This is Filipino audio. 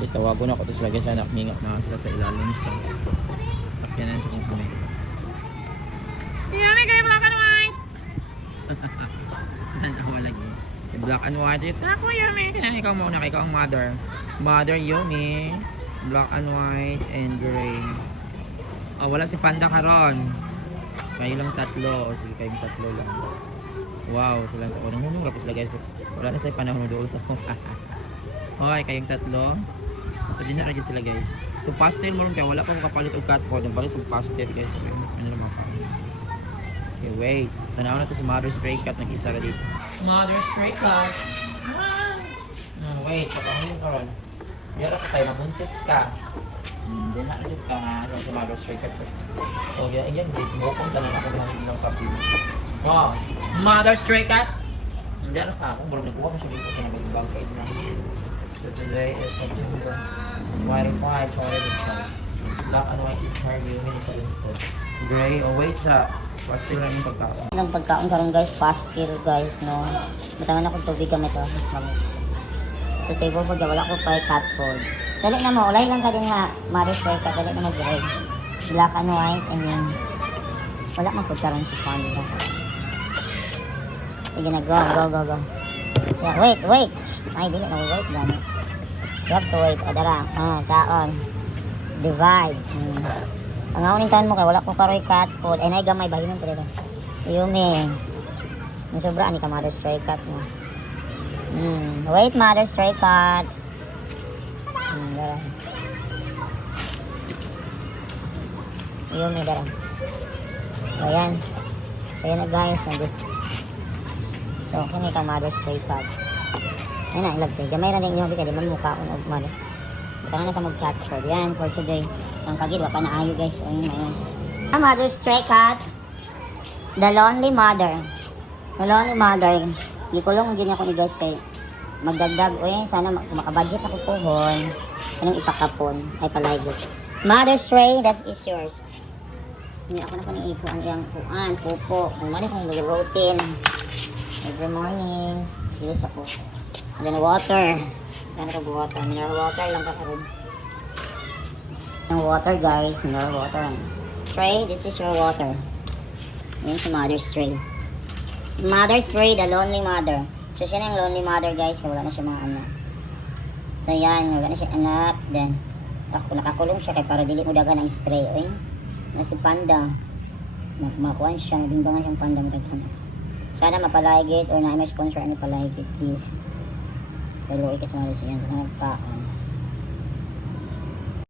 Guys, tawago na ako to sila guys. Nakminga na sila sa ilalim sa sakyanan sa kong kami. Yummy kayo black and white! Nanawa lagi. Black and white. Tako Yummy! Ikaw muna, ikaw ang mother. Mother Yummy. Black and white and gray. Oh, wala si Panda karon. Kayo lang tatlo. O sige, kayong tatlo lang. Wow, silang tatlo. Nung rapos lang guys. Wala na sila panahon doon sa kong. Hoy, kayong tatlo. So, di na rin sila guys. So, pastel mo rin kayo. Wala pa akong kapalit o cat food. Ang palit o pastel guys. Ano naman pa. Okay, wait. Tanaw na to si Mother Stray Cat. Nag-isa na dito. Mother Stray Cat. Wait, papahulin ka ron. Yara ka tayo, mabuntis ka. Hindi na rin ka nga sa Mother Stray Cat. So, yan. Bukong tanan ako ng ilang kapi. Wow. Mother Stray Cat. Hindi na ka ako. Bro, nagkuha ko siya dito. Kaya nag-bag kayo na. So, today is September 25, 2025. Black and white is her human is ito. Gray, wait sa pastil lang yung pagkaon. Ilang pagkaon karon guys, pastil guys, no. Matangan ako tubig gamit to. Sa table po wala ko pa cat food. Dali na mo, ulay lang ka din nga, Mother Stray Cat, dali na mo gray. Black and white, and then wala man po karon si Panda. Sige na, go. Yeah, wait. Ay, dili na wait gani. You have to wait. Adara. Kaon. Divide. Ang auning taon mo kay wala ko karoy cat food. Ay, gamay bahinon ko dito. Yumi. Nasobra ni ka Mother Stray Cat mo. Wait, Mother Stray Cat. Dara. Yumi, dara. Ayan. Ayan na guys. So, kini ka Mother Stray Cat. Ayun na, ilag tayo. Gamay rin yung di man mukha ko og mali. Tara na ka mag-cat food. Yan, for today. Ang kagid, wapa na ayo guys. Ayun. Mother Stray Cat. The Lonely Mother. The Lonely Mother. Gikulong din ako ni guys kay magdagdag. Sana makabudget ako pohon. Anong ipakapon. Ay palagot. Mother Stray, that is yours. Hindi ako na ko ni ipo ang iyang puan. Pupo. Kung mali kong routine. Every morning. Bilis ako. And then water. Gano'n ka water. Mineral water lang ka karoon. Yung water guys. Mineral water. Stray, this is your water. Yan si Mother Stray. Mother Stray, the lonely mother. So siya na yung lonely mother guys. Kaya wala na siya mga anak. So yan. Wala na siya anak. Then, nakakulong siya kaya para dili mo dagan ang stray. Oy. Na si Panda. Makuhan siya. Nabimbangan siyang Panda mo dagan. Sana mapaligid or na may sponsor ano paligid please. Pero ikasama rin siya yan. Nagpaon.